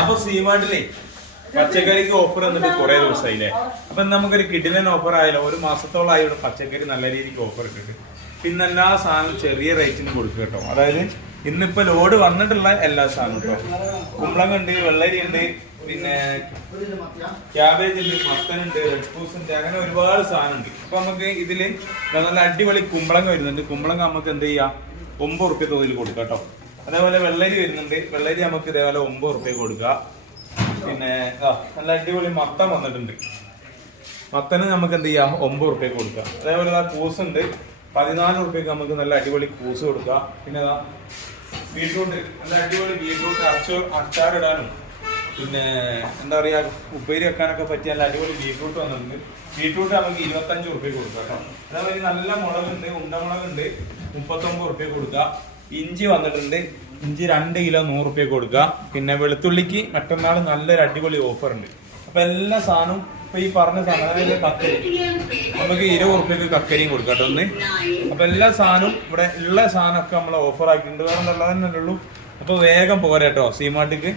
അപ്പൊ സീമാർട്ടിലെ പച്ചക്കറിക്ക് ഓഫർ വന്നിട്ട് കുറെ ദിവസമായില്ലേ. അപ്പൊ നമുക്കൊരു കിടിലൻ ഓഫർ ആയാലോ. ഒരു മാസത്തോളമായി ഇവിടെ പച്ചക്കറി നല്ല രീതിക്ക് ഓഫർ ഇട്ടിട്ട് പിന്നെ എല്ലാ സാധനവും ചെറിയ റേറ്റിന് കൊടുക്കുക കേട്ടോ. അതായത് ഇന്നിപ്പോ ലോഡ് വന്നിട്ടുള്ള എല്ലാ സാധനവും കേട്ടോ. കുമ്പളങ്ങ ഉണ്ട്, വെള്ളരി ഉണ്ട്, പിന്നെ ക്യാബേജ് ഉണ്ട്, മത്തനുണ്ട്, റെഡ് ഫ്രൂട്ട്സ് ഉണ്ട്, അങ്ങനെ ഒരുപാട് സാധനം ഉണ്ട്. അപ്പൊ നമുക്ക് ഇതില് നല്ല അടിപൊളി കുമ്പളങ്ങ വരുന്നുണ്ട്. കുമ്പളങ്ങ നമുക്ക് എന്ത് ചെയ്യാം, 9 റുപ്യ തോതിൽ കൊടുക്കാം കേട്ടോ. അതേപോലെ വെള്ളരി വരുന്നുണ്ട്. വെള്ളരി നമുക്ക് ഇതേപോലെ 9 റുപ്യ കൊടുക്കുക. പിന്നെ നല്ല അടിപൊളി മത്തൻ വന്നിട്ടുണ്ട്. മത്തന് നമുക്ക് എന്ത് ചെയ്യാം, 9 റുപ്യ കൊടുക്കുക. അതേപോലെ കൂസ് ഉണ്ട്, 14 റുപ്യക്ക് നമുക്ക് നല്ല അടിപൊളി കൂസ് കൊടുക്കുക. പിന്നെ ബീട്രൂട്ട്, നല്ല അടിപൊളി ബീട്രൂട്ട് അച്ചാറിടാനും പിന്നെ എന്താ പറയാ ഉപ്പേരി വെക്കാനൊക്കെ പറ്റിയ നല്ല അടിപൊളി ബീട്രൂട്ട് വന്നിട്ടുണ്ട്. ബീട്രൂട്ട് നമുക്ക് 25 റുപ്യ കൊടുക്കുക കേട്ടോ. അതേപോലെ നല്ല മുളകുണ്ട്, ഉണ്ടമുളകുണ്ട്, 39 റുപ്യ കൊടുക്കുക. ഇഞ്ചി വന്നിട്ടുണ്ട്. ഇഞ്ചി 2 കിലോ 100 റുപ്യ കൊടുക്കുക. പിന്നെ വെളുത്തുള്ളിക്ക് മറ്റന്നാൾ നല്ലൊരു അടിപൊളി ഓഫർ ഉണ്ട്. അപ്പൊ എല്ലാ സാധനവും ഇപ്പൊ ഈ പറഞ്ഞ സാധനം, അതായത് കക്കരി നമുക്ക് 20 റുപ്യക്ക് കക്കരിയും കൊടുക്കാം കേട്ടോ ഒന്ന്. അപ്പൊ എല്ലാ സാധനവും ഇവിടെ ഉള്ള സാധനമൊക്കെ നമ്മൾ ഓഫർ ആക്കിയിട്ടുണ്ട്. വേറെ ഉള്ളത് തന്നെ ഉള്ളൂ. അപ്പൊ വേഗം പോരാ കേട്ടോ സീമാർട്ടിക്ക്.